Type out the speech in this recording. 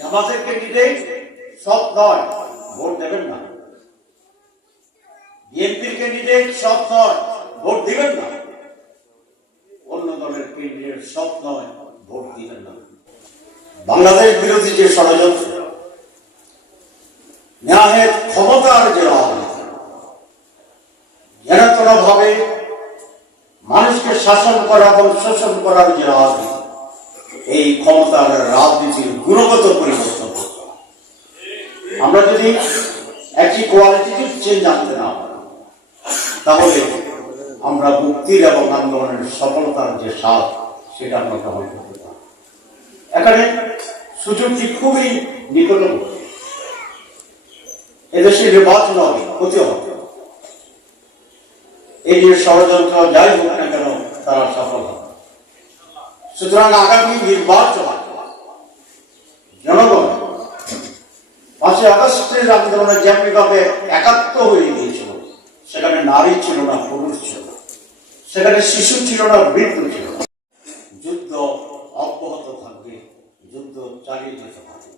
জামাতের ক্যান্ডিডেট সৎ নয়, ভোট দেবেন না। বিএনপির ক্যান্ডিডেট সৎ নয়, ভোট দিবেন না। অন্য দলের ক্যান্ডিডেট সৎ নয়, ভোট দিবেন না। বাংলাদেশ বিরোধী যে ষড়যন্ত্র, ন্যায়ের ক্ষমতার যে রাজনীতি, যেন ভাবে মানুষকে শাসন করা এবং শোষণ করার যে রাজনীতি, এই ক্ষমতার রাজনীতির গুণগত পরিবর্তন করতে হবে। আমরা যদি একটি কোয়ালিটিটিভ চেঞ্জ আনতে না পারি, তাহলে আমরা মুক্তির এবং আন্দোলনের সফলতার যে স্বাদ, সেটা আমরা গ্রহণ করতে পারি। এখানে সুযোগটি খুবই নিকটবর্তী। এদেশে নির্বাচন হবে, হতে হবে। এই যে ষড়যন্ত্র যাই হোক না কেন, তারা সফল হবে। সুতরাং আগামী নির্বাচন জনগণ 5ই আগস্টের আন্দোলনে যেমনিভাবে একাত্ম হয়ে গিয়েছিল, সেখানে নারী ছিল না, পুরুষ ছিল না, সেখানে শিশু ছিল না, বৃদ্ধ ছিল না। যুদ্ধ অব্যাহত থাকবে, যুদ্ধ চালিয়ে যেতে হবে।